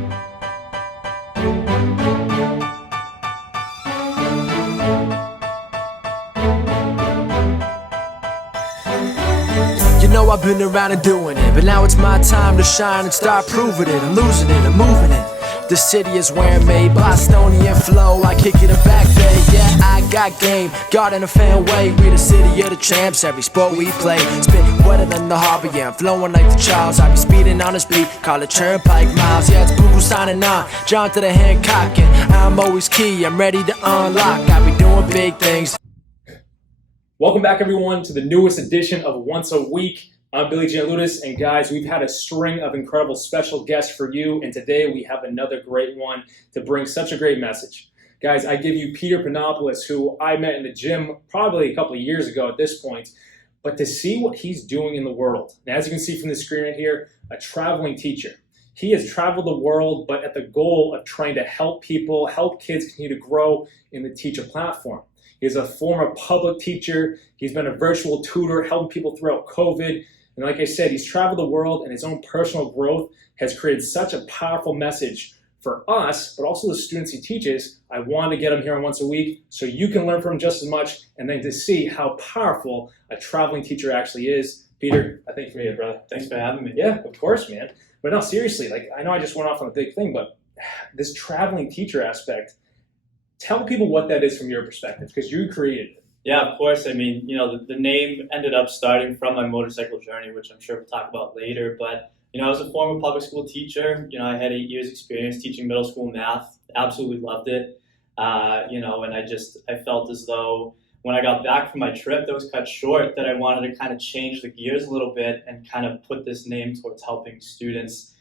You know I've been around and doing it, but now it's my time to shine and start proving it. I'm losing it, I'm moving it. The city is where I'm made, Bostonian flow, I kick it a back day. Yeah, I got game, got in a fan way. We the city of the champs, every sport we play. Spit wetter than the harbor, yeah, I'm flowing like the Charles. I be speeding on this beat, call it Turnpike Miles. Yeah, it's Google signing on, John to the Hancock, and I'm always key, I'm ready to unlock. I be doing big things. Welcome back, everyone, to the newest edition of Once a Week. I'm Billy Gianlutis, and guys, we've had a string of incredible special guests for you, and today we have another great one to bring such a great message. Guys, I give you Peter Panopoulos, who I met in the gym probably a couple of years ago at this point, but to see what he's doing in the world. And as you can see from the screen right here, a traveling teacher. He has traveled the world, but at the goal of trying to help people, help kids continue to grow in the teacher platform. He's a former public teacher. He's been a virtual tutor, helping people throughout COVID. And like I said, he's traveled the world, and his own personal growth has created such a powerful message for us, but also the students he teaches. I want to get him here on Once a Week so you can learn from him just as much, and then to see how powerful a traveling teacher actually is. Peter, I thank you for being here, brother. Thanks for having me. Yeah, of course, man. But no, seriously, like I know I just went off on a big thing, but this traveling teacher aspect, tell people what that is from your perspective, because you created it. Yeah, of course. I mean, you know, the name ended up starting from my motorcycle journey, which I'm sure we'll talk about later. But, you know, I was a former public school teacher. You know, I had 8 years experience teaching middle school math. Absolutely loved it. You know, and I felt as though when I got back from my trip that was cut short, that I wanted to kind of change the gears a little bit and kind of put this name towards helping students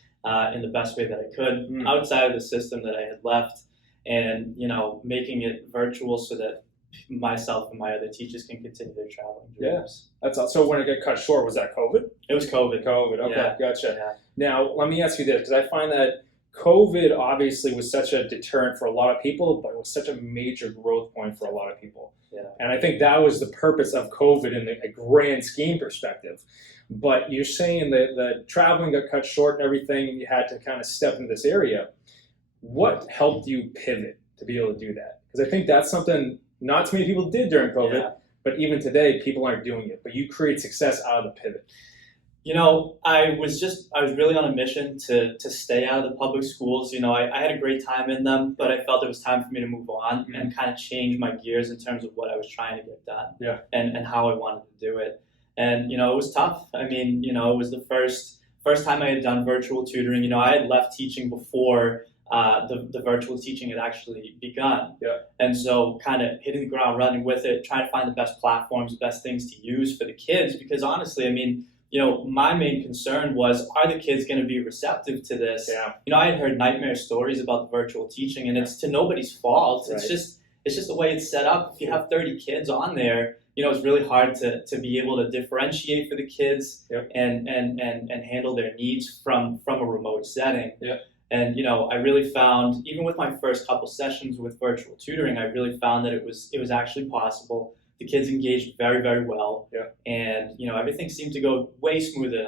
in the best way that I could outside of the system that I had left. And, you know, making it virtual so that myself and my other teachers can continue their traveling dreams. Yeah, that's all. So when it got cut short, was that COVID? It was COVID. COVID, okay, Yeah. Gotcha. Yeah. Now, let me ask you this, because I find that COVID obviously was such a deterrent for a lot of people, but it was such a major growth point for a lot of people. Yeah. And I think that was the purpose of COVID in a grand scheme perspective. But you're saying that the traveling got cut short and everything, and you had to kind of step into this area. What helped you pivot to be able to do that? Because I think that's something not too many people did during COVID, but even today, people aren't doing it. But you create success out of the pivot. You know, I was really on a mission to stay out of the public schools. You know, I had a great time in them, but I felt it was time for me to move on and kind of change my gears in terms of what I was trying to get done and how I wanted to do it. And, you know, it was tough. I mean, you know, it was the first time I had done virtual tutoring. You know, I had left teaching before the virtual teaching had actually begun. Yeah. And so kind of hitting the ground running with it, trying to find the best platforms, best things to use for the kids. Because honestly, I mean, you know, my main concern was, are the kids going to be receptive to this? Yeah. You know, I had heard nightmare stories about the virtual teaching, and it's to nobody's fault. Right. It's just the way it's set up. If you have 30 kids on there, you know, it's really hard to be able to differentiate for the kids and handle their needs from a remote setting. Yeah. And, you know, I really found, even with my first couple sessions with virtual tutoring, I really found that it was actually possible. The kids engaged very, very well. Yeah. And, you know, everything seemed to go way smoother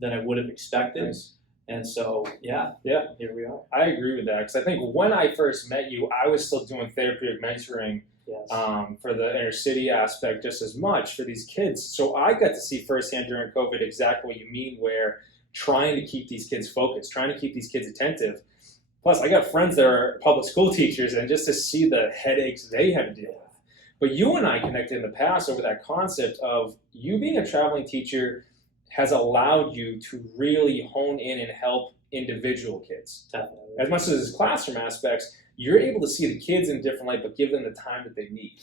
than I would have expected. Nice. And so, yeah, here we are. I agree with that, because I think when I first met you, I was still doing therapeutic mentoring for the inner city aspect just as much for these kids. So I got to see firsthand during COVID exactly what you mean, where trying to keep these kids focused, trying to keep these kids attentive. Plus, I got friends that are public school teachers, and just to see the headaches they had to deal with. But you and I connected in the past over that concept of you being a traveling teacher has allowed you to really hone in and help individual kids. Definitely. As much as classroom aspects, you're able to see the kids in a different light, but give them the time that they need.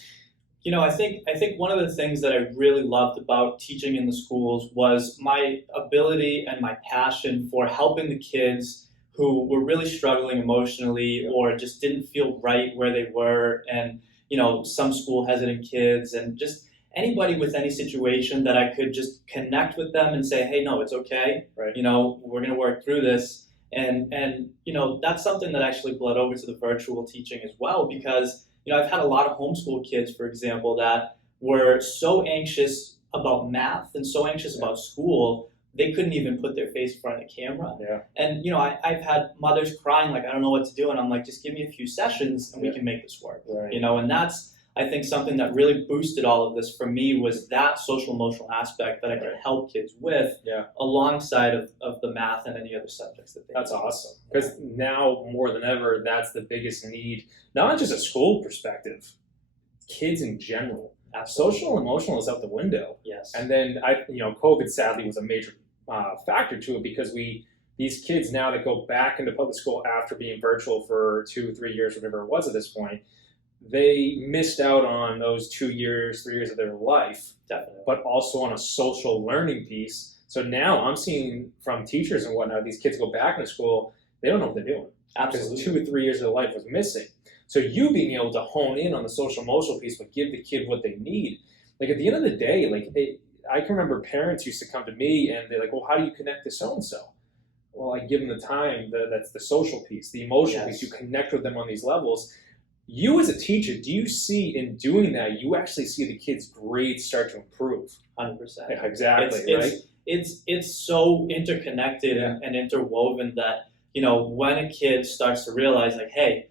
You know, I think one of the things that I really loved about teaching in the schools was my ability and my passion for helping the kids who were really struggling emotionally or just didn't feel right where they were, and, you know, some school hesitant kids, and just anybody with any situation that I could just connect with them and say, hey, no, it's okay. Right. You know, we're going to work through this. And, you know, that's something that actually bled over to the virtual teaching as well, because, you know, I've had a lot of homeschool kids, for example, that were so anxious about math and so anxious about school, they couldn't even put their face in front of the camera. Yeah. And, I've had mothers crying, like, I don't know what to do. And I'm like, just give me a few sessions and we can make this work. Right. And that's, I think, something that really boosted all of this for me was that social emotional aspect that I could help kids with alongside of the math and any other subjects that they That's awesome. Because now more than ever, that's the biggest need, not just a school perspective, kids in general. Absolutely. Social and emotional is out the window. Yes. And then COVID sadly was a major factor to it because these kids now that go back into public school after being virtual for 2 or 3 years, whatever it was at this point, they missed out on those 2 years, 3 years of their life. Definitely. But also on a social learning piece. So now I'm seeing from teachers and whatnot, these kids go back into school, they don't know what they're doing. Absolutely. Because 2 or 3 years of their life was missing. So you being able to hone in on the social emotional piece, but give the kid what they need. Like at the end of the day, I can remember parents used to come to me and they're like, well, how do you connect to so-and-so? Well, I give them the time, that's the social piece, the emotional piece. You connect with them on these levels. You as a teacher, do you see in doing that, you actually see the kids' grades start to improve? 100%. Yeah, exactly, right? It's so interconnected and interwoven that, when a kid starts to realize like, hey,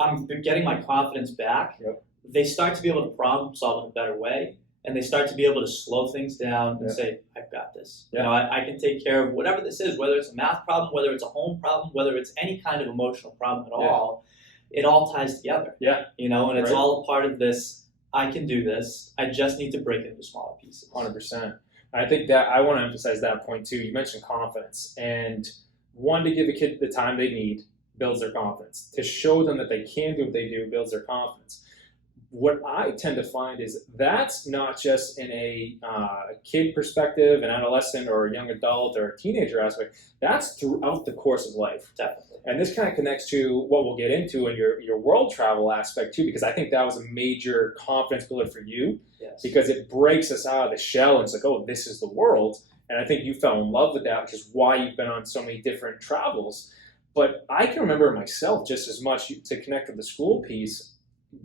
I'm getting my confidence back, they start to be able to problem solve in a better way. And they start to be able to slow things down and say, I've got this. I can take care of whatever this is, whether it's a math problem, whether it's a home problem, whether it's any kind of emotional problem at all. It all ties together. And it's all a part of this. I can do this. I just need to break it into smaller pieces. 100%. I think that I want to emphasize that point too. You mentioned confidence, and one, to give a kid the time they need builds their confidence. To show them that they can do what they do builds their confidence. What I tend to find is that's not just in a kid perspective, an adolescent or a young adult or a teenager aspect. That's throughout the course of life. Definitely. And this kind of connects to what we'll get into in your world travel aspect too, because I think that was a major confidence builder for you. Yes. Because it breaks us out of the shell and it's like, oh, this is the world. And I think you fell in love with that, which is why you've been on so many different travels. But I can remember myself just as much to connect with the school piece.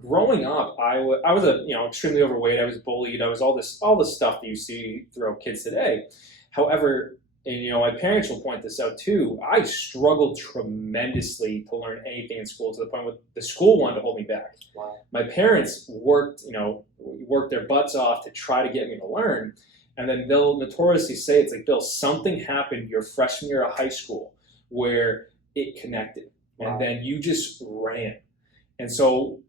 Growing up, I was extremely overweight. I was bullied. I was all this stuff that you see throughout kids today. However, and my parents will point this out too, I struggled tremendously to learn anything in school to the point where the school wanted to hold me back. Wow. My parents worked their butts off to try to get me to learn, and then they'll notoriously say, it's like, Bill, something happened your freshman year of high school where it connected, and then you just ran. And so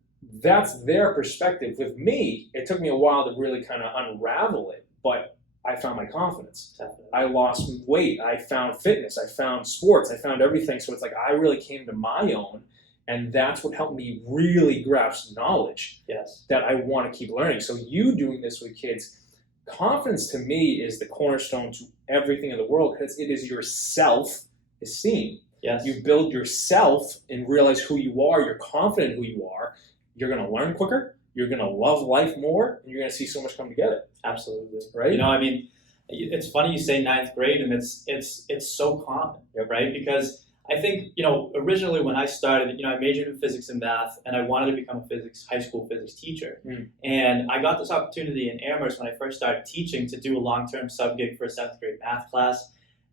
that's their perspective. With me, it took me a while to really kind of unravel it, but I found my confidence. Definitely. I lost weight. I found fitness. I found sports. I found everything. So it's like I really came to my own, and that's what helped me really grasp knowledge that I want to keep learning. So you doing this with kids, confidence to me is the cornerstone to everything in the world because it is your self-esteem. Yes. You build yourself and realize who you are. You're confident in who you are. You're going to learn quicker, you're going to love life more, and you're going to see so much come together. Absolutely. Right? It's funny you say ninth grade, and it's so common, right? Because I think, originally when I started, I majored in physics and math, and I wanted to become a high school physics teacher. And I got this opportunity in Amherst when I first started teaching to do a long-term sub-gig for a 7th grade math class,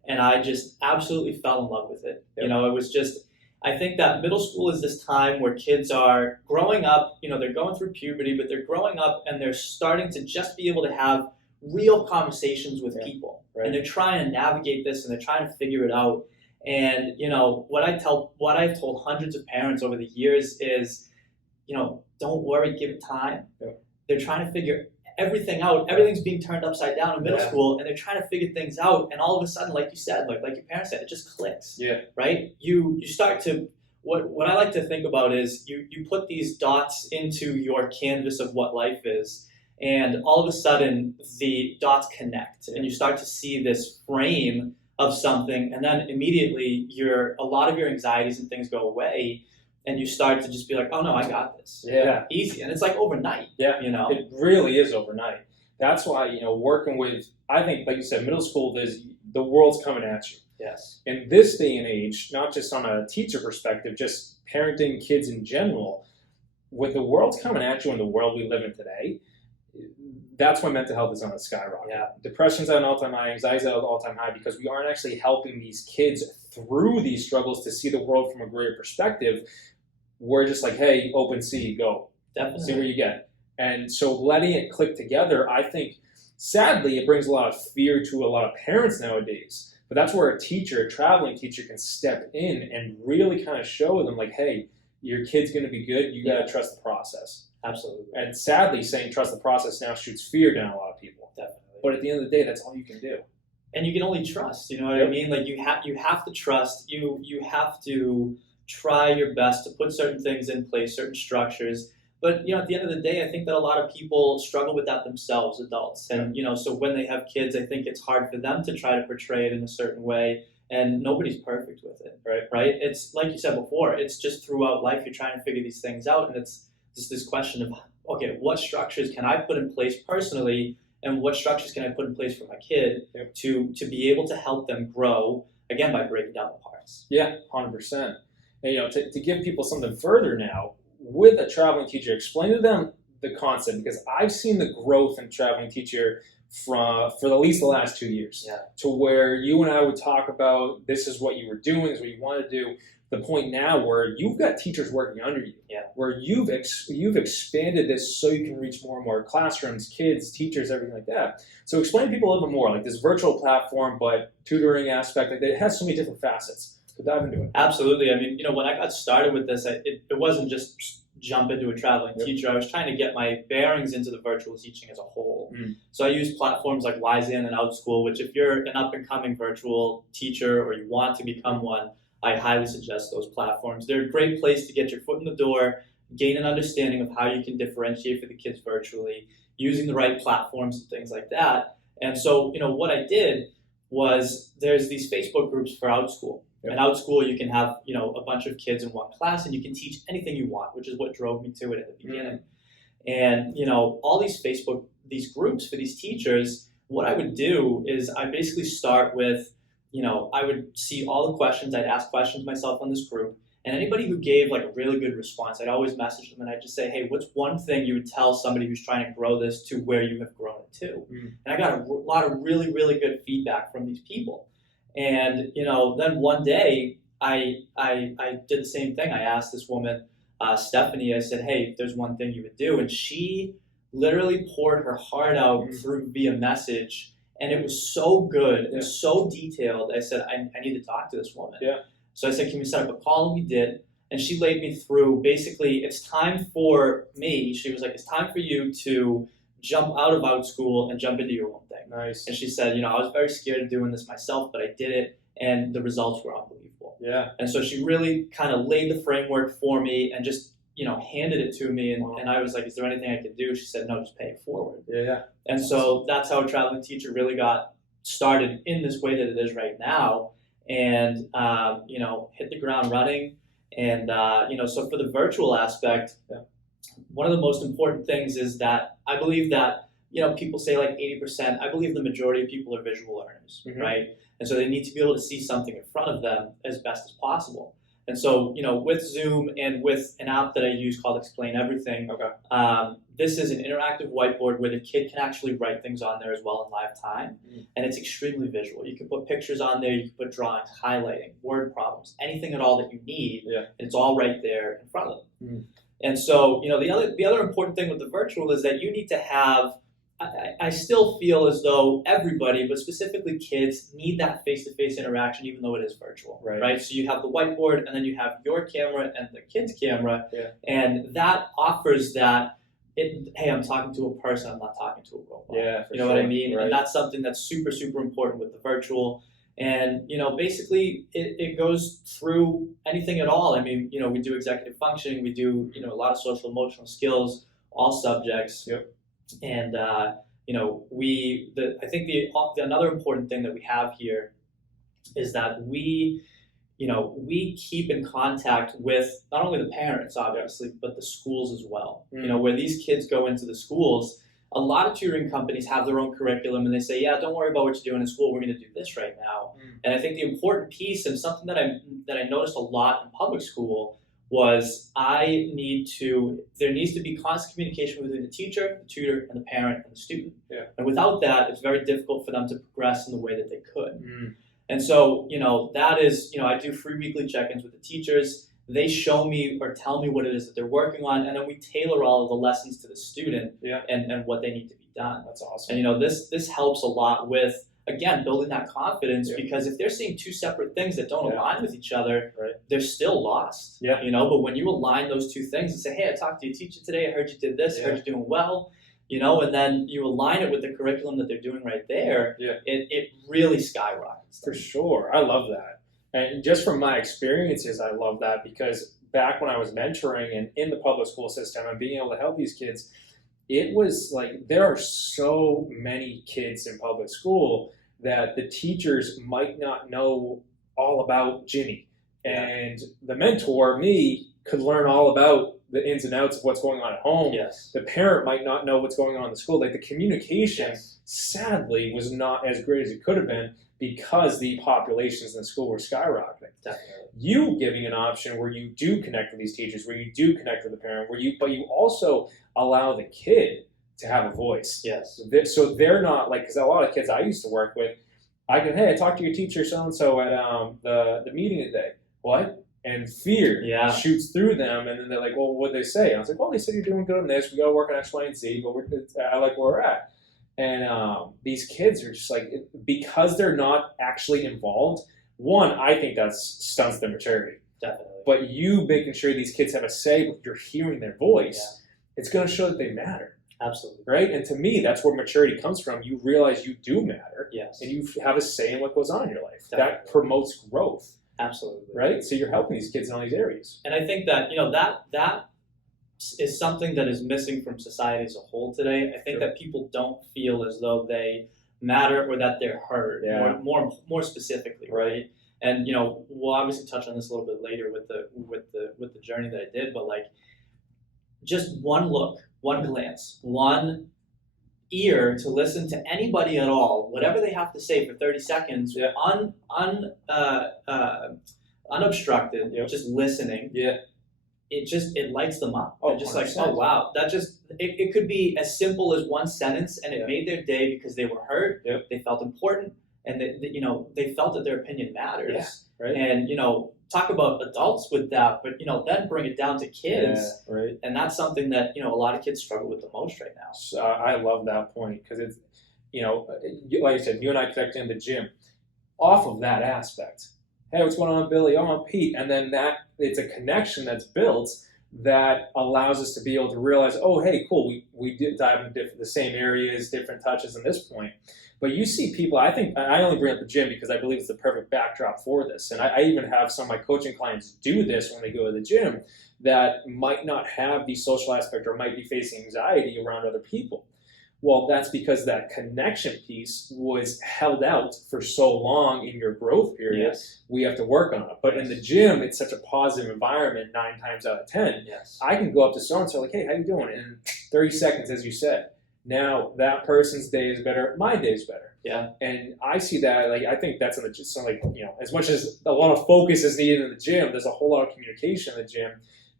and I just absolutely fell in love with it. It was just... I think that middle school is this time where kids are growing up, they're going through puberty, but they're growing up and they're starting to just be able to have real conversations with people. Right. And they're trying to navigate this and they're trying to figure it out. And, what I've told hundreds of parents over the years is, don't worry, give it time. They're trying to figure everything out. Everything's being turned upside down in middle school, and they're trying to figure things out. And all of a sudden, like you said, like your parents said, it just clicks. Right? You start to what I like to think about is you put these dots into your canvas of what life is, and all of a sudden the dots connect, and you start to see this frame of something, and then immediately a lot of your anxieties and things go away. And you start to just be like, oh no, I got this. Easy. And it's like overnight. It really is overnight. That's why, working with, I think, like you said, middle school, the world's coming at you. Yes. In this day and age, not just on a teacher perspective, just parenting kids in general, with the world's coming at you in the world we live in today, that's when mental health is on a skyrocket. Yeah. Depression's at an all-time high, anxiety's at an all-time high, because we aren't actually helping these kids through these struggles to see the world from a greater perspective. We're just like, hey, open sea, go. Definitely. See where you get. And so letting it click together, I think, sadly, it brings a lot of fear to a lot of parents nowadays. But that's where a teacher, a traveling teacher, can step in and really kind of show them, like, hey, your kid's going to be good. You got to trust the process. Absolutely. And sadly, saying trust the process now shoots fear down a lot of people. Definitely. But at the end of the day, that's all you can do. And you can only trust. You know what I mean? Like you have to trust. You have to try your best to put certain things in place, certain structures. But at the end of the day, I think that a lot of people struggle with that themselves, adults. And so when they have kids, I think it's hard for them to try to portray it in a certain way. And nobody's perfect with it, right? It's like you said before. It's just throughout life you're trying to figure these things out, and it's just this question of, okay, what structures can I put in place personally, and what structures can I put in place for my kid to be able to help them grow, again, by breaking down the parts. Yeah, 100%. And to give people something further now, with a traveling teacher, explain to them the concept, because I've seen the growth in traveling teacher for at least the last 2 years, to where you and I would talk about, this is what you were doing, this is what you want to do. The point now where you've got teachers working under you, where you've expanded this so you can reach more and more classrooms, kids, teachers, everything like that. So explain to people a little bit more, like this virtual platform, but tutoring aspect, like it has so many different facets. So dive into it. Absolutely. I mean, when I got started with this, it wasn't just jump into a traveling teacher. I was trying to get my bearings into the virtual teaching as a whole. So I use platforms like YZN and OutSchool, which if you're an up-and-coming virtual teacher or you want to become one, I highly suggest those platforms. They're a great place to get your foot in the door, gain an understanding of how you can differentiate for the kids virtually, using the right platforms and things like that. And so, what I did was, there's these Facebook groups for OutSchool. And OutSchool, you can have, a bunch of kids in one class, and you can teach anything you want, which is what drove me to it at the beginning. And, all these these groups for these teachers, what I would do is I basically start with, I would see all the questions. I'd ask questions myself on this group, and anybody who gave like a really good response, I'd always message them, and I'd just say, hey, what's one thing you would tell somebody who's trying to grow this to where you have grown it to? And I got a lot of really, really good feedback from these people. And, then one day I did the same thing. I asked this woman, Stephanie, I said, hey, there's one thing you would do. And she literally poured her heart out through via message. And it was so good. It was so detailed. I said, I need to talk to this woman. So I said, can we set up a call? And we did. And she laid me through, basically, it's time for me. She was like, it's time for you to jump out of OutSchool and jump into your own thing. Nice. And she said, I was very scared of doing this myself, but I did it, and the results were unbelievable. And so she really kind of laid the framework for me and just, handed it to me. And I was like, is there anything I could do? She said, no, just pay it forward. And so that's how a traveling teacher really got started in this way that it is right now. And, hit the ground running. And, so for the virtual aspect, one of the most important things is that I believe that, people say like 80%, I believe the majority of people are visual learners, right? And so they need to be able to see something in front of them as best as possible. And so, with Zoom and with an app that I use called Explain Everything, this is an interactive whiteboard where the kid can actually write things on there as well in live time. And it's extremely visual. You can put pictures on there, you can put drawings, highlighting, word problems, anything at all that you need. And it's all right there in front of them. And so, the other important thing with the virtual is that you need to have, I still feel as though everybody, but specifically kids, need that face-to-face interaction, even though it is virtual, right? So you have the whiteboard, and then you have your camera and the kid's camera, and that offers that, hey, I'm talking to a person, I'm not talking to a robot. You know what I mean? And that's something that's super, super important with the virtual. And, basically it goes through anything at all. I mean, we do executive functioning, we do, a lot of social emotional skills, all subjects. And, I think another important thing that we have here is that we keep in contact with not only the parents, obviously, but the schools as well. Where these kids go into the schools, a lot of tutoring companies have their own curriculum, and they say, yeah, don't worry about what you're doing in school. We're going to do this right now. And I think the important piece, and something that I noticed a lot in public school, was there needs to be constant communication between the teacher, the tutor, and the parent and the student. Yeah. And without that, it's very difficult for them to progress in the way that they could. Mm. And so, that is, I do free weekly check-ins with the teachers. They show me or tell me what it is that they're working on, and then we tailor all of the lessons to the student and what they need to be done. That's awesome. And, this helps a lot with, again, building that confidence, because if they're seeing two separate things that don't align with each other, they're still lost. Yeah. But when you align those two things and say, hey, I talked to your teacher today, I heard you did this, I heard you're doing well, and then you align it with the curriculum that they're doing right there, it really skyrockets. For sure. I love that. And just from my experiences, I love that, because back when I was mentoring and in the public school system and being able to help these kids, it was like there are so many kids in public school that the teachers might not know all about Jimmy. And the mentor, me, could learn all about the ins and outs of what's going on at home. Yes. The parent might not know what's going on in the school. Like the communication, sadly, was not as great as it could have been because the populations in the school were skyrocketing. Definitely. You giving an option where you do connect with these teachers, where you do connect with the parent, but you also allow the kid to have a voice. Yes. So they're not like, because a lot of kids I used to work with, I can, hey, I talked to your teacher so-and-so at the meeting today. What? And fear shoots through them, and then they're like, well, what'd they say? And I was like, well, they said you're doing good on this. We got to work on X, Y, and Z, but I like where we're at. And these kids are just like, because they're not actually involved, one, I think that stunts their maturity. Definitely. But you making sure these kids have a say, but you're hearing their voice, it's going to show that they matter. Absolutely. Right? And to me, that's where maturity comes from. You realize you do matter. Yes. And you have a say in what goes on in your life. Definitely. That promotes growth. Absolutely. Right? So you're helping these kids in all these areas. And I think that, that is something that is missing from society as a whole today. I think that people don't feel as though they matter or that they're heard, more specifically, right? And we'll obviously touch on this a little bit later with the journey that I did, but like just one look, one glance, one ear to listen to anybody at all, whatever they have to say for 30 seconds, unobstructed, just listening. Yeah. It lights them up. They're just 100%. Like, oh wow, it could be as simple as one sentence, and it made their day because they were heard, they felt important, and they felt that their opinion matters. Yeah, right. And talk about adults with that, but then bring it down to kids. Yeah, right. And that's something that a lot of kids struggle with the most right now. So, I love that point, because it's like I said, you and I connected in the gym off of that aspect. Hey, what's going on, Billy? Oh, I'm Pete. And then it's a connection that's built that allows us to be able to realize, oh, hey, cool, we did dive into the same areas, different touches in this point. But you see people, I think, I only bring up the gym because I believe it's the perfect backdrop for this. And I even have some of my coaching clients do this when they go to the gym that might not have the social aspect or might be facing anxiety around other people. Well, that's because that connection piece was held out for so long in your growth period. Yes. We have to work on it. But in the gym, it's such a positive environment 9 times out of 10. Yes. I can go up to so-and-so like, hey, how you doing? In 30 seconds, as you said. Now that person's day is better, my day is better. Yeah. And I see that, like, I think that's as much as a lot of focus is needed in the gym, there's a whole lot of communication in the gym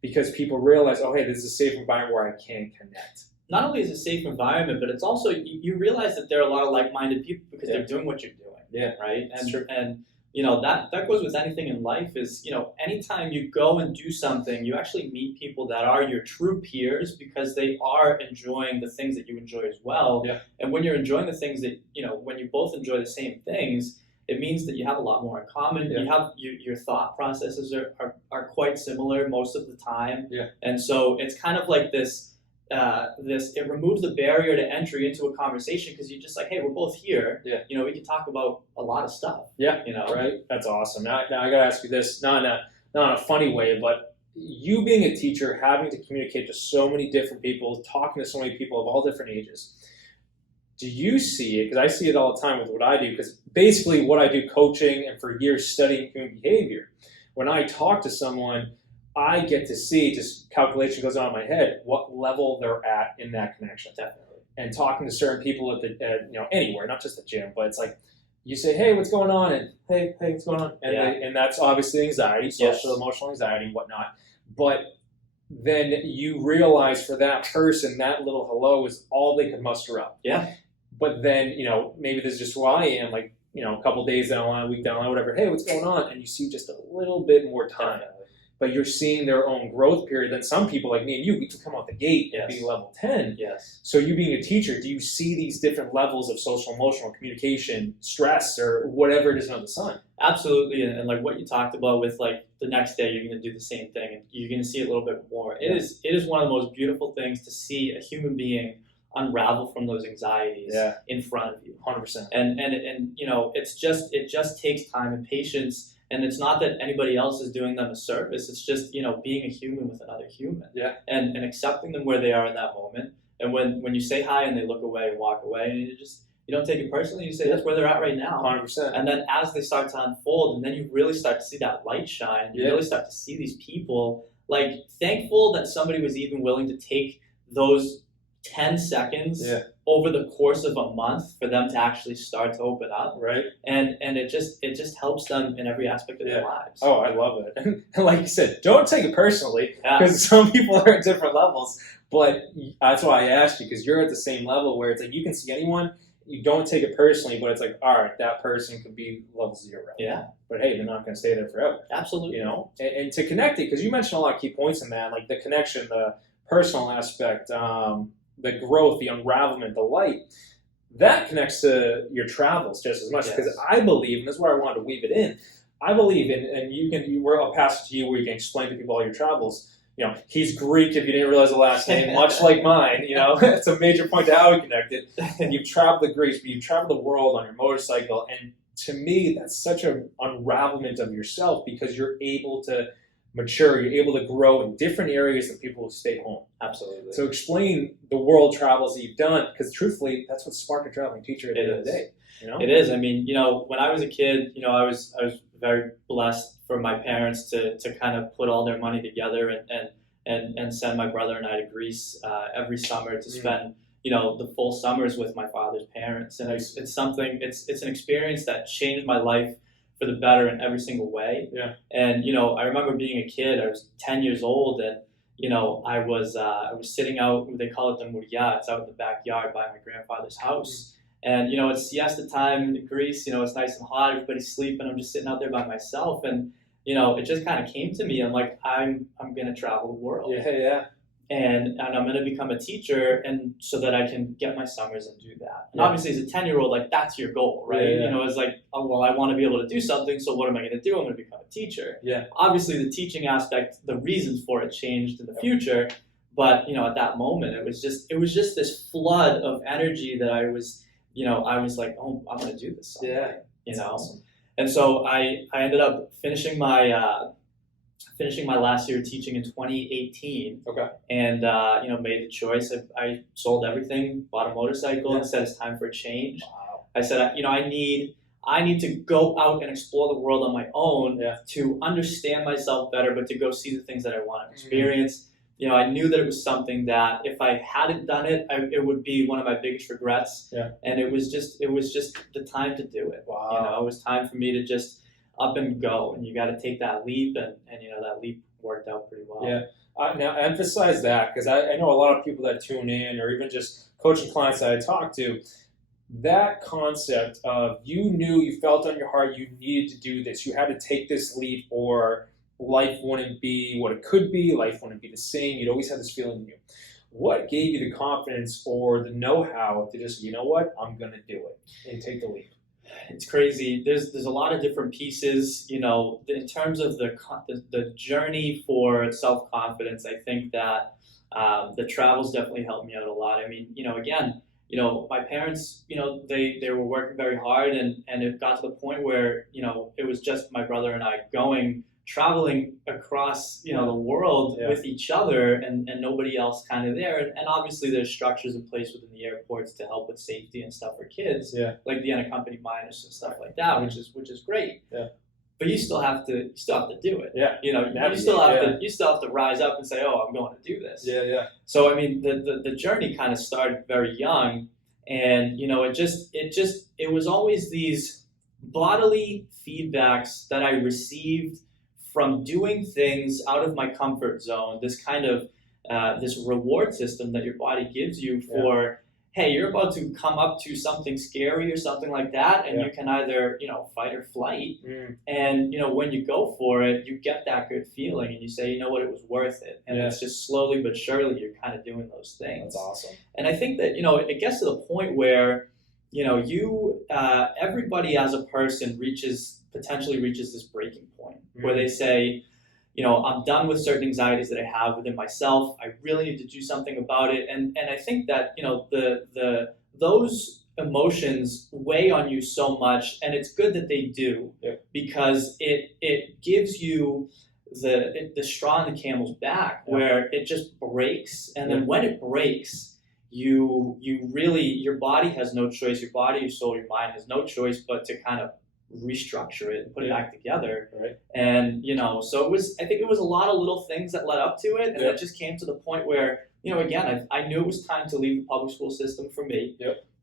because people realize, oh, hey, this is a safe environment where I can connect. Not only is it a safe environment, but it's also, you realize that there are a lot of like-minded people because they're doing what you're doing. Yeah. Right? That's true. And that goes with anything in life is, anytime you go and do something, you actually meet people that are your true peers because they are enjoying the things that you enjoy as well. Yeah. And when you're enjoying the things that, when you both enjoy the same things, it means that you have a lot more in common. Yeah. You have your thought processes are quite similar most of the time. Yeah. And so it's kind of like this, it removes the barrier to entry into a conversation because you're just like, hey, we're both here. Yeah. We can talk about a lot of stuff. Yeah. Right. That's awesome. Now I got to ask you this, not in a funny way, but you being a teacher, having to communicate to so many different people, talking to so many people of all different ages. Do you see it? Because I see it all the time with what I do. Because basically, what I do, coaching and for years studying human behavior. When I talk to someone, I get to see, just calculation goes on in my head, what level they're at in that connection. Definitely. And talking to certain people at anywhere, not just the gym, but it's like you say, hey, what's going on? And hey, what's going on? And and that's obviously anxiety, social, emotional anxiety, and whatnot. but then you realize for that person, that little hello is all they could muster up. Yeah. But then, maybe this is just who I am, like, a couple days down the line, a week down the line, whatever, hey, what's going on? And you see just a little bit more time. Definitely. But you're seeing their own growth period. Then some people like me and you, we can come out the gate and be level 10. Yes. So you being a teacher, do you see these different levels of social, emotional, communication, stress, or whatever it is under the sun? Absolutely. And like what you talked about with like the next day, you're going to do the same thing and you're going to see it a little bit more. It is one of the most beautiful things to see a human being unravel from those anxieties in front of you. 100%. And it just takes time and patience. And it's not that anybody else is doing them a service. It's just, being a human with another human. Yeah. And accepting them where they are in that moment. And when you say hi and they look away and walk away, and you don't take it personally, you say that's where they're at right now. 100%. And then as they start to unfold, and then you really start to see that light shine, you really start to see these people, like, thankful that somebody was even willing to take those 10 seconds over the course of a month for them to actually start to open up. Right. And it just helps them in every aspect of their lives. Oh, I love it. And like you said, don't take it personally, because some people are at different levels. But that's why I asked you, because you're at the same level where it's like you can see anyone, you don't take it personally, but it's like, all right, that person could be level 0. Yeah. But hey, they're not going to stay there forever. Absolutely. And to connect it, because you mentioned a lot of key points in that, like the connection, the personal aspect, the growth, the unravelment, the light, that connects to your travels just as much. Because I believe, and this is where I wanted to weave it in, I believe in, and I'll pass it to you where you can explain to people all your travels. He's Greek, if you didn't realize the last name, much like mine, it's a major point to how we connected. And you've traveled the Greece, but you've traveled the world on your motorcycle. And to me, that's such an unravelment of yourself, because you're able to mature, you're able to grow in different areas than people who stay home. Absolutely. So explain the world travels that you've done, because truthfully, that's what sparked a traveling teacher at the end of the day. It is. I mean, when I was a kid, I was very blessed for my parents to kind of put all their money together and send my brother and I to Greece every summer to spend the full summers with my father's parents. And it's an experience that changed my life for the better in every single way. Yeah. And I remember being a kid. I was 10 years old, and I was sitting out. They call it the muria. It's out in the backyard by my grandfather's house. And it's siesta time in Greece. It's nice and hot. Everybody's sleeping. I'm just sitting out there by myself, and it just kind of came to me. I'm like, I'm gonna travel the world. Yeah. And I'm gonna become a teacher, and so that I can get my summers and do that. And obviously, as a 10-year-old, like, that's your goal, right? It's like, oh, well, I want to be able to do something. So what am I gonna do? I'm gonna become a teacher. Yeah. Obviously, the teaching aspect, the reasons for it changed in the future, but at that moment, it was just this flood of energy that I was like, oh, I'm gonna do this someday. Yeah. Awesome. And so I ended up finishing my last year teaching in 2018. Okay. And made the choice. I sold everything, bought a motorcycle, and said it's time for a change. Wow. I said, I need to go out and explore the world on my own to understand myself better, but to go see the things that I want to experience. I knew that it was something that if I hadn't done it, it would be one of my biggest regrets. Yeah. And it was just the time to do it. Wow. It was time for me to just up and go, and you got to take that leap, and that leap worked out pretty well. Yeah. Now emphasize that, because I know a lot of people that tune in, or even just coaching clients that I talk to, that concept of you felt on your heart you needed to do this, you had to take this leap, or life wouldn't be what it could be, life wouldn't be the same, you'd always have this feeling in you. What gave you the confidence or the know-how to just, I'm going to do it and take the leap? It's crazy. There's a lot of different pieces, in terms of the journey for self-confidence. I think that the travels definitely helped me out a lot. I mean, again, my parents, they were working very hard, and it got to the point where, it was just my brother and I traveling across, the world with each other, and nobody else kind of there. And obviously there's structures in place within the airports to help with safety and stuff for kids, like the unaccompanied minors and stuff like that, which is great. Yeah. But you still have to do it. Yeah. You still have to rise up and say, oh, I'm going to do this. Yeah, yeah. So I mean, the journey kind of started very young, and it was always these bodily feedbacks that I received from doing things out of my comfort zone, this kind of this reward system that your body gives you for, hey, you're about to come up to something scary or something like that, and you can either, fight or flight. And, when you go for it, you get that good feeling and you say, you know what, it was worth it. And it's just slowly but surely you're kind of doing those things. That's awesome. And I think that, it gets to the point where, everybody as a person potentially reaches this breaking point where they say, I'm done with certain anxieties that I have within myself. I really need to do something about it. And I think that, those emotions weigh on you so much, and it's good that they do because it gives you the straw in the camel's back where it just breaks. And then when it breaks, you really, your body has no choice. Your body, your soul, your mind has no choice but to kind of restructure it and put it back together. And so I think it was a lot of little things that led up to it, and it just came to the point where again, I knew it was time to leave the public school system for me.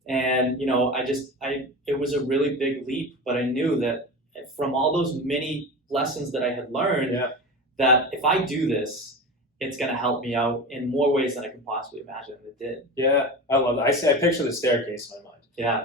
And it was a really big leap, but I knew that from all those many lessons that I had learned, that if I do this, it's going to help me out in more ways than I could possibly imagine. It did. I love that. I picture the staircase in my mind.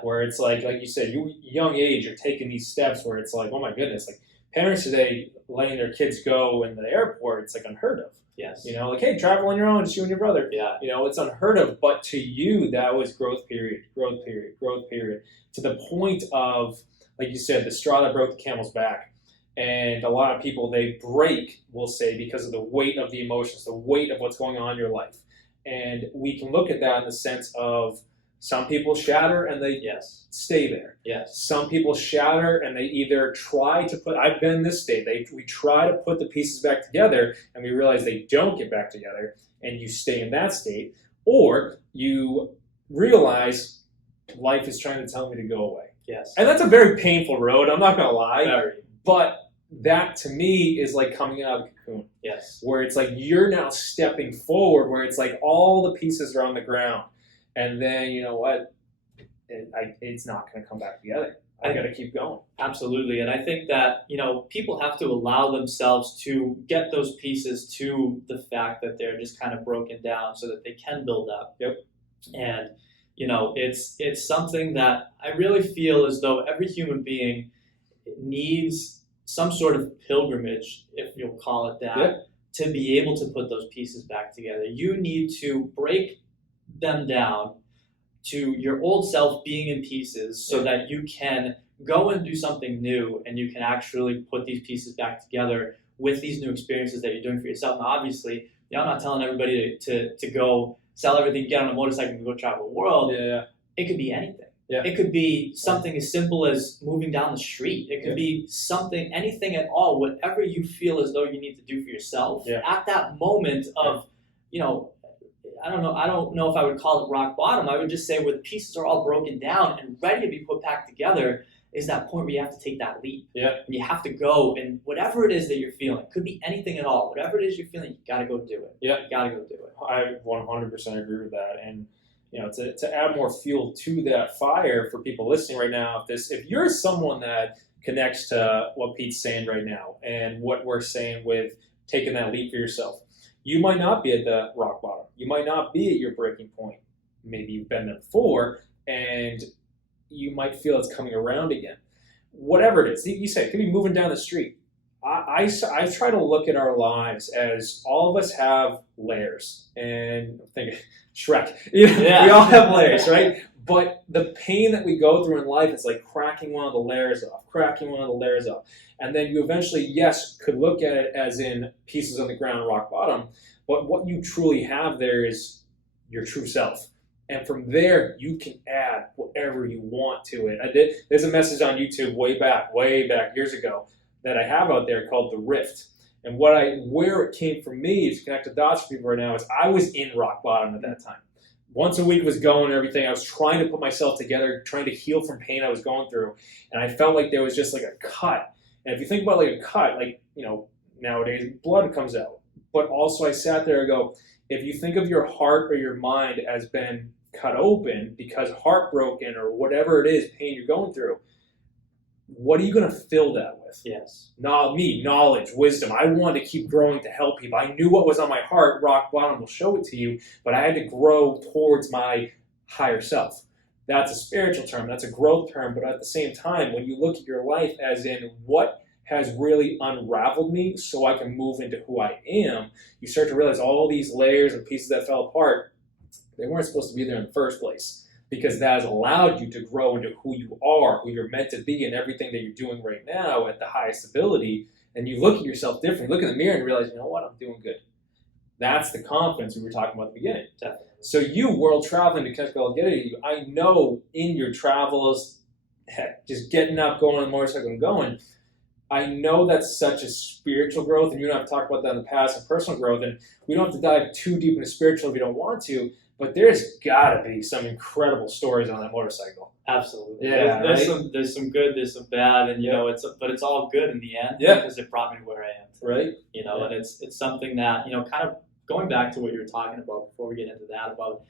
Where it's like you said, young age, you're taking these steps where it's like, oh my goodness, like parents today letting their kids go in the airport, it's like unheard of. Like, hey, travel on your own, it's you and your brother. It's unheard of. But to you, that was growth period, to the point of, like you said, the straw that broke the camel's back. And a lot of people, they break, we'll say, because of the weight of the emotions, the weight of what's going on in your life. And we can look at that in the sense of some people shatter and they stay there. Some people shatter and they either try to put, I've been in this state, we try to put the pieces back together and we realize they don't get back together and you stay in that state. Or you realize life is trying to tell me to go away. And that's a very painful road, I'm not going to lie. But that to me is like coming out of the cocoon. Where it's like you're now stepping forward, where it's like all the pieces are on the ground. And then, you know what, it's not going to come back together. I got to keep going. Absolutely. And I think that, people have to allow themselves to get those pieces to the fact that they're just kind of broken down so that they can build up. And, it's something that I really feel as though every human being needs some sort of pilgrimage, if you'll call it that, to be able to put those pieces back together. You need to break them down to your old self being in pieces so that you can go and do something new and you can actually put these pieces back together with these new experiences that you're doing for yourself. Now, obviously, I'm not telling everybody to go sell everything, get on a motorcycle and go travel the world. It could be anything. It could be something as simple as moving down the street. It could be something, anything at all, whatever you feel as though you need to do for yourself at that moment of, I don't know if I would call it rock bottom. I would just say where the pieces are all broken down and ready to be put back together is that point where you have to take that leap. And you have to go, and whatever it is that you're feeling, could be anything at all. Whatever it is you're feeling, you got to go do it. You got to go do it. I 100% agree with that. And to add more fuel to that fire for people listening right now, if you're someone that connects to what Pete's saying right now and what we're saying with taking that leap for yourself, you might not be at the rock bottom. You might not be at your breaking point. Maybe you've been there before, and you might feel it's coming around again. Whatever it is, you say it could be moving down the street. I try to look at our lives as all of us have layers, and think Shrek. We all have layers, right? But the pain that we go through in life is like cracking one of the layers off, and then you eventually, could look at it as in pieces on the ground, rock bottom. But what you truly have there is your true self. And from there, you can add whatever you want to it. There's a message on YouTube way back years ago that I have out there called The Rift. And where it came from me to connect the dots for people right now is I was in rock bottom at that time. Once a week was going and everything. I was trying to put myself together, trying to heal from pain I was going through. And I felt like there was just like a cut. And if you think about like a cut, like, nowadays blood comes out. But also I sat there and go, if you think of your heart or your mind as been cut open because heartbroken or whatever it is, pain you're going through, what are you going to fill that with? Yes. Knowledge, wisdom. I wanted to keep growing to help people. I knew what was on my heart. Rock bottom will show it to you, but I had to grow towards my higher self. That's a spiritual term. That's a growth term. But at the same time, when you look at your life as in what has really unraveled me so I can move into who I am, you start to realize all these layers and pieces that fell apart, they weren't supposed to be there in the first place, because that has allowed you to grow into who you are, who you're meant to be, and everything that you're doing right now at the highest ability. And you look at yourself differently, look in the mirror and realize, you know what, I'm doing good. That's the confidence we were talking about at the beginning. Definitely. So you, world traveling to Connecticut, I'll get at you. I know in your travels, heck, just getting up, going on the motorcycle and going, I know that's such a spiritual growth, and you and I have talked about that in the past, and personal growth, and we don't have to dive too deep into spiritual if you don't want to, but there's got to be some incredible stories on that motorcycle. Absolutely. Yeah, there's right? some good, there's some bad, and but it's all good in the end. Yeah. Because it brought me to where I am today. Right. And it's something that, kind of going back to what you were talking about before we get into that, about,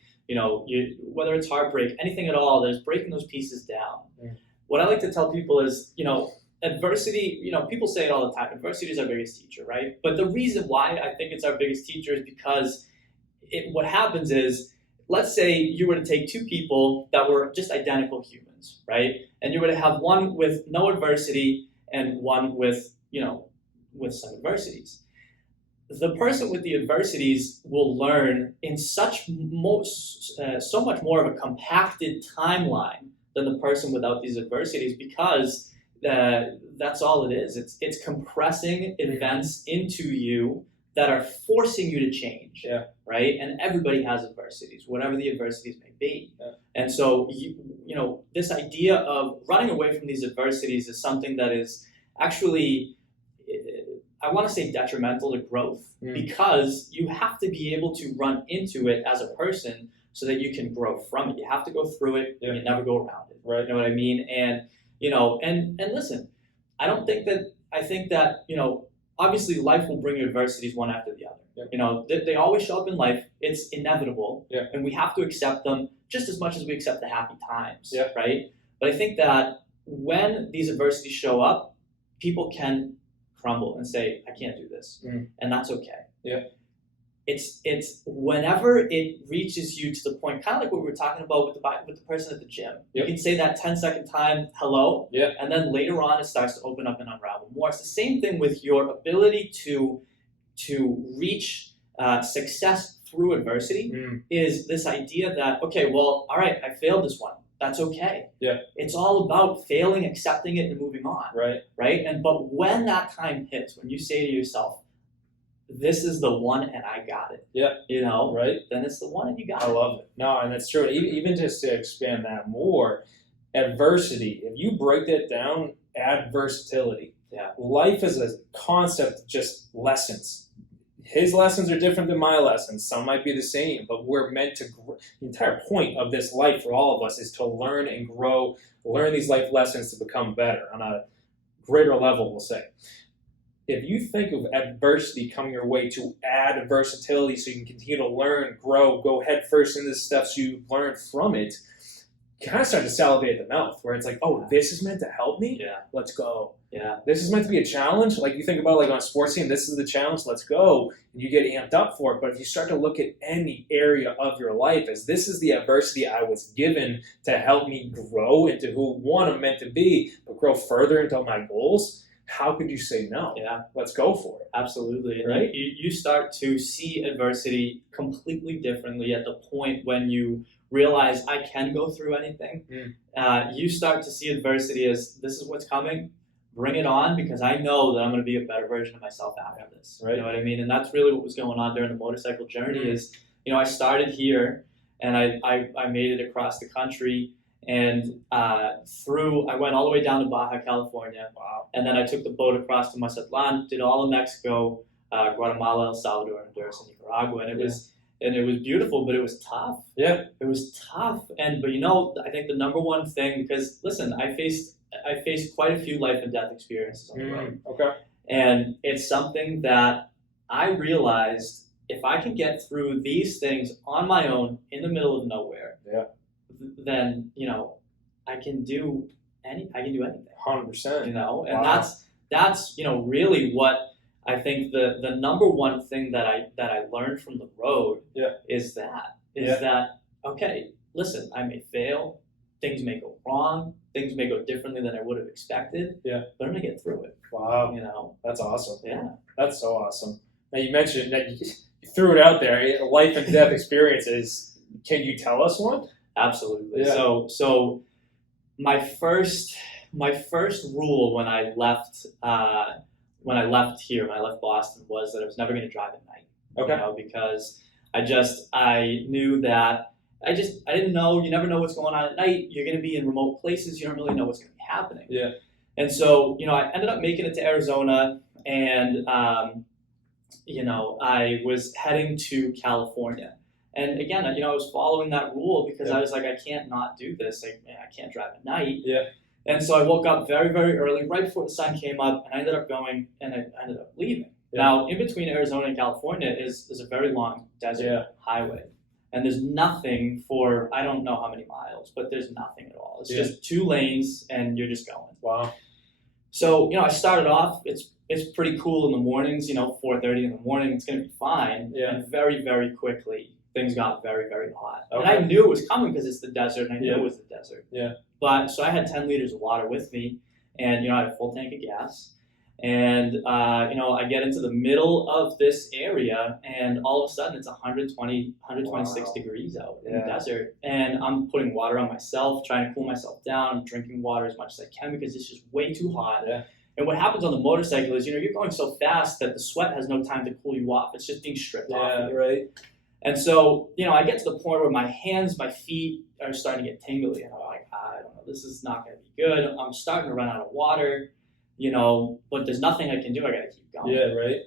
whether it's heartbreak, anything at all, there's breaking those pieces down. Mm. What I like to tell people is, adversity, people say it all the time, adversity is our biggest teacher, right? But the reason why I think it's our biggest teacher is because what happens is, let's say you were to take two people that were just identical humans, right? And you were to have one with no adversity and one with, with some adversities. The person with the adversities will learn in so much more of a compacted timeline than the person without these adversities, because that's all it is. It's compressing events into you that are forcing you to change, right? And everybody has adversities, whatever the adversities may be. Yeah. And so, this idea of running away from these adversities is something that is actually, I want to say, detrimental to growth, because you have to be able to run into it as a person so that you can grow from it. You have to go through it, and you never go around it. Right. You know what I mean? And, and listen, I think that, obviously life will bring you adversities one after the other. They always show up in life. It's inevitable. And we have to accept them just as much as we accept the happy times, right? But I think that when these adversities show up, people can crumble and say, I can't do this. And that's okay. It's whenever it reaches you to the point, kind of like what we were talking about with the person at the gym. You can say that 10-second time hello, and then later on it starts to open up and unravel more. It's the same thing with your ability to reach success through adversity. Is this idea that, okay, well, all right, I failed this one. That's okay. It's all about failing, accepting it, and moving on. Right. But when that time hits, when you say to yourself, this is the one and I got it. Right? Then it's the one and you got it. I love it. No, and that's true. Even just to expand that more, adversity, if you break that down, add versatility. Life is a concept, just lessons. His lessons are different than my lessons. Some might be the same, but we're meant to grow. The entire point of this life for all of us is to learn and grow, learn these life lessons to become better on a greater level, we'll say. If you think of adversity coming your way to add versatility so you can continue to learn, grow, go head first into the steps you learn from it, you kind of start to salivate at the mouth, where it's like, oh, this is meant to help me? Let's go. This is meant to be a challenge. Like you think about like on a sports team, this is the challenge, let's go. And you get amped up for it. But if you start to look at any area of your life as this is the adversity I was given to help me grow into who, one, I'm meant to be, but grow further into my goals, how could you say no? Let's go for it. Absolutely. Right? You start to see adversity completely differently at the point when you realize I can go through anything. You start to see adversity as this is what's coming. Bring it on, because I know that I'm going to be a better version of myself after this. Right. You know what I mean? And that's really what was going on during the motorcycle journey is, I started here and I made it across the country. And I went all the way down to Baja, California. And then I took the boat across to Mazatlan, did all of Mexico, Guatemala, El Salvador, Honduras, and Nicaragua. And it was beautiful, but it was tough. It was tough. But I think the number one thing, because listen, I faced quite a few life and death experiences on the road. And it's something that I realized, if I can get through these things on my own in the middle of nowhere, then I can do I can do anything. 100%. You know, and Wow. that's you know really what I think the number one thing that I learned from the road is that okay, listen, I may fail, things may go wrong, things may go differently than I would have expected, but I'm gonna get through it. Wow. You know, That's awesome. yeah, That's so awesome. Now you mentioned that you threw it out there, life and death experiences. Can you tell us one? absolutely. Yeah. So my first rule when I left here, when I left Boston, was that I was never going to drive at night. Okay. You know, because I knew that I didn't know. You never know what's going on at night. You're going to be in remote places. You don't really know what's going to be happening. Yeah. And so, you know, I ended up making it to Arizona, and you know, I was heading to California. And again, you know, I was following that rule because I was like, I can't not do this. I can't drive at night. Yeah. And so I woke up very, very early, right before the sun came up, and I ended up going, and I ended up leaving. Yeah. Now, in between Arizona and California is a very long desert highway. And there's nothing for, I don't know how many miles, but there's nothing at all. It's just 2 lanes, and you're just going. Wow. So, you know, I started off, it's pretty cool in the mornings, you know, 4:30 in the morning, it's going to be fine. Yeah. And very, very quickly, things got very, very hot. Okay. And I knew it was coming because it's the desert, and I knew Yeah. it was the desert. Yeah. But, so I had 10 liters of water with me, and, you know, I had a full tank of gas. And, you know, I get into the middle of this area, and all of a sudden it's 126 degrees out in the desert. And I'm putting water on myself, trying to cool myself down. I'm drinking water as much as I can because it's just way too hot. Yeah. And what happens on the motorcycle is, you know, you're going so fast that the sweat has no time to cool you off. It's just being stripped off of you. Right. And so, you know, I get to the point where my hands, my feet are starting to get tingly. And I'm like, I don't know, this is not going to be good. I'm starting to run out of water, you know, but there's nothing I can do. I got to keep going. Yeah, right.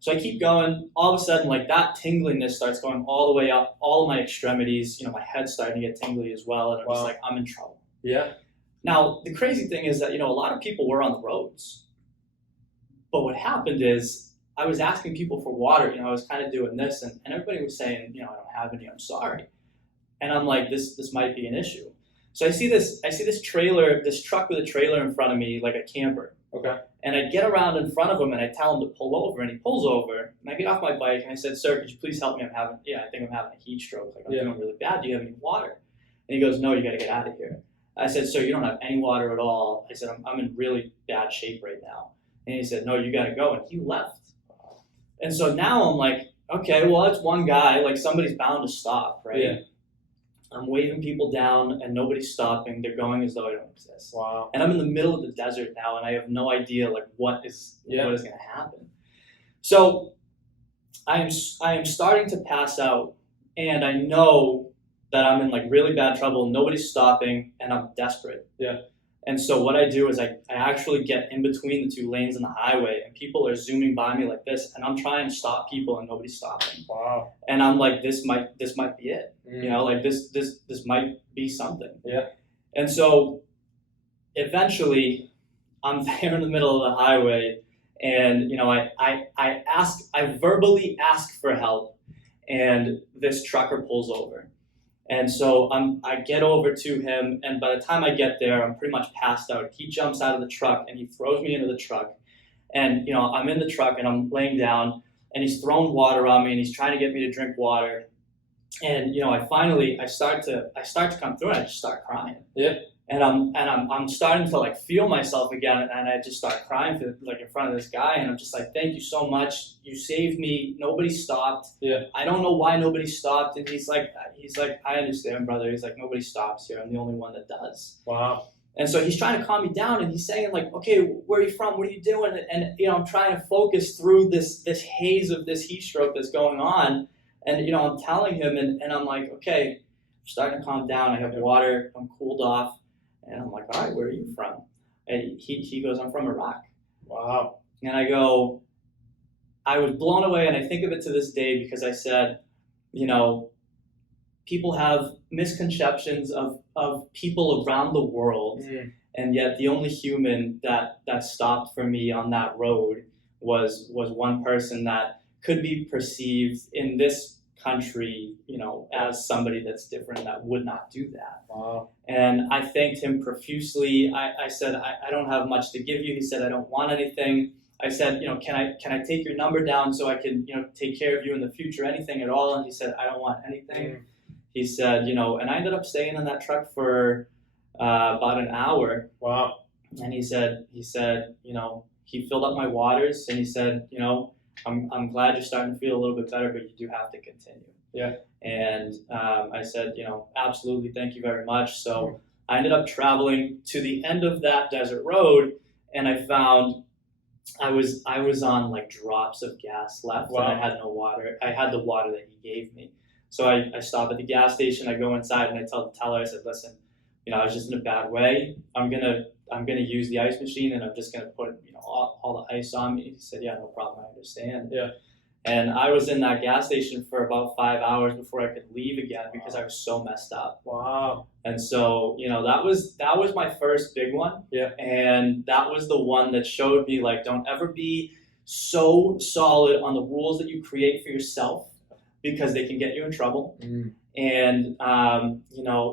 So I keep going. All of a sudden, like, that tingliness starts going all the way up, all of my extremities. You know, my head's starting to get tingly as well. And I'm just like, I'm in trouble. Yeah. Now, the crazy thing is that, you know, a lot of people were on the roads. But what happened is I was asking people for water. You know, I was kind of doing this, and everybody was saying, you know, I don't have any, I'm sorry. And I'm like, this might be an issue. So I see this trailer, this truck with a trailer in front of me, like a camper. Okay. And I get around in front of him, and I tell him to pull over, and he pulls over. And I get off my bike, and I said, "Sir, could you please help me? I think I'm having a heat stroke. Like, I'm feeling really bad. Do you have any water?" And he goes, "No, you got to get out of here." I said, "Sir, you don't have any water at all." I said, I'm in really bad shape right now. And he said, "No, you got to go." And he left. And so now I'm like, okay, well, it's one guy. Like, somebody's bound to stop, right? Yeah. I'm waving people down, and nobody's stopping. They're going as though I don't exist. Wow. And I'm in the middle of the desert now, and I have no idea, like, what is going to happen. So I am starting to pass out, and I know that I'm in, like, really bad trouble. Nobody's stopping, and I'm desperate. Yeah. And so what I do is I actually get in between the 2 lanes on the highway, and people are zooming by me like this, and I'm trying to stop people, and nobody's stopping. Wow. And I'm like, this might be it. Mm. You know, like, this might be something. Yeah. And so eventually I'm there in the middle of the highway, and, you know, I verbally ask for help, and this trucker pulls over. And so I get over to him, and by the time I get there, I'm pretty much passed out. He jumps out of the truck, and he throws me into the truck. And, you know, I'm in the truck, and I'm laying down, and he's throwing water on me, and he's trying to get me to drink water. And, you know, I start to come through, and I just start crying. Yeah. And I'm starting to, like, feel myself again, and I just start crying like in front of this guy, and I'm just like, "Thank you so much. You saved me. Nobody stopped. Yeah. I don't know why nobody stopped." And he's like, "I understand, brother." He's like, "Nobody stops here. I'm the only one that does." Wow. And so he's trying to calm me down, and he's saying, like, "Okay, where are you from? What are you doing?" And you know, I'm trying to focus through this haze of this heat stroke that's going on, and, you know, I'm telling him, and I'm like, "Okay, I'm starting to calm down. I have water. I'm cooled off." And I'm like, "All right, where are you from?" And he goes, "I'm from Iraq." Wow. And I go, I was blown away, and I think of it to this day because I said, you know, people have misconceptions of people around the world, and yet the only human that stopped for me on that road was one person that could be perceived in this country, as somebody that's different, that would not do that. Wow. And I thanked him profusely. I said, I don't have much to give you. He said, I don't want anything. I said, can I take your number down so I can, take care of you in the future, anything at all? And he said, I don't want anything. He said, and I ended up staying in that truck for about an hour. Wow. And he said, he filled up my waters, and he said, I'm glad you're starting to feel a little bit better, but you do have to continue. Yeah. And I said, absolutely, thank you very much. So I ended up traveling to the end of that desert road, and I found I was on like drops of gas left. Wow. And I had no water. I had the water that he gave me. So I stop at the gas station. I go inside and I tell the teller, I said, listen, I was just in a bad way. I'm gonna use the ice machine, and I'm just gonna put all the ice on me. He said, yeah, no problem, I understand. Yeah. And I was in that gas station for about 5 hours before I could leave again because I was so messed up. Wow. And so, that was my first big one. Yeah. And that was the one that showed me, like, don't ever be so solid on the rules that you create for yourself, because they can get you in trouble. And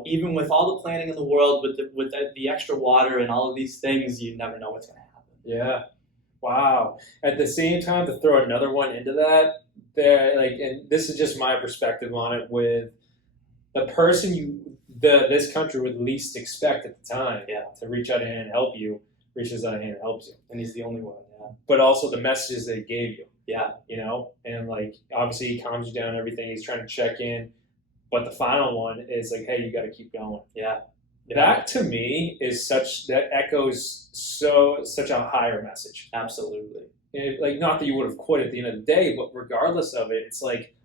even with all the planning in the world, with the extra water and all of these things, you never know what's going to happen. Yeah. Wow. At the same time, to throw another one into that, and this is just my perspective on it, with the person this country would least expect at the time, to reach out a hand and help you, reaches out a hand and helps you. And he's the only one. Yeah. But also the messages they gave you. Yeah. And like, obviously he calms you down and everything. He's trying to check in. But the final one is like, hey, you got to keep going. Yeah. That to me is that echoes such a higher message. Absolutely. Like, not that you would have quit at the end of the day, but regardless of it, it's like,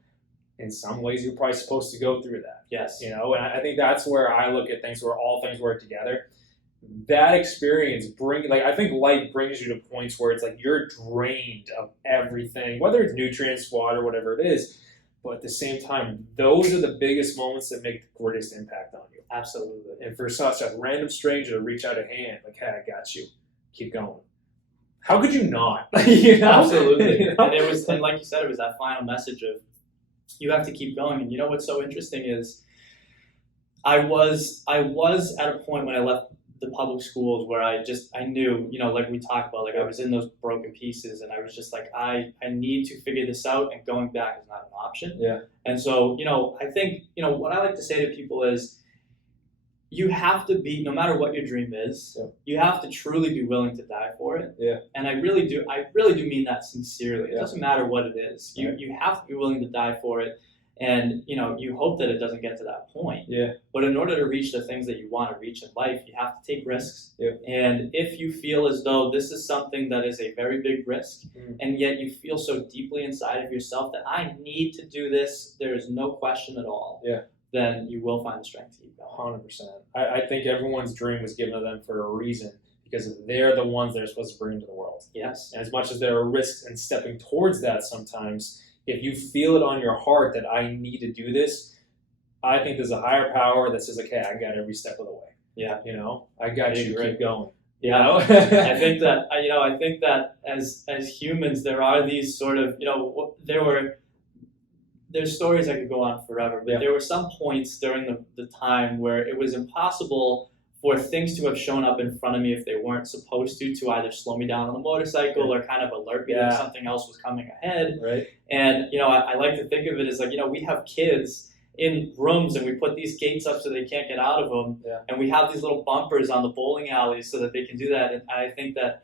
in some ways you're probably supposed to go through that. Yes. And I think that's where I look at things, where all things work together. That experience I think life brings you to points where it's like you're drained of everything, whether it's nutrients, water, whatever it is. But at the same time, those are the biggest moments that make the greatest impact on you. Absolutely. And for such a random stranger to reach out a hand, like, hey, I got you. Keep going. How could you not? Absolutely. And like you said, it was that final message of, you have to keep going. And what's so interesting is I was at a point when I left the public schools where I knew, like we talked about, like I was in those broken pieces, and I was just like, I need to figure this out, and going back is not an option. Yeah. And so, I think, what I like to say to people is, you have to be, no matter what your dream is, you have to truly be willing to die for it. Yeah. And I really do mean that sincerely. It doesn't matter what it is. You have to be willing to die for it. And, you hope that it doesn't get to that point. Yeah. But in order to reach the things that you want to reach in life, you have to take risks. Yeah. And if you feel as though this is something that is a very big risk, and yet you feel so deeply inside of yourself that I need to do this, there is no question at all, then you will find the strength to keep going. 100%. I think everyone's dream was given to them for a reason, because they're the ones that are supposed to bring into the world. Yes. And as much as there are risks in stepping towards that sometimes, if you feel it on your heart that I need to do this, I think there's a higher power that says, like, hey, I got every step of the way. Yeah. I got you. Keep going. Yeah. I think that as humans, there are these sort of, there's stories I could go on forever, but there were some points during the time where it was impossible for things to have shown up in front of me if they weren't supposed to either slow me down on the motorcycle or kind of alert me that something else was coming ahead. Right. And, I like to think of it as like, we have kids in rooms and we put these gates up so they can't get out of them. Yeah. And we have these little bumpers on the bowling alleys so that they can do that. And I think that,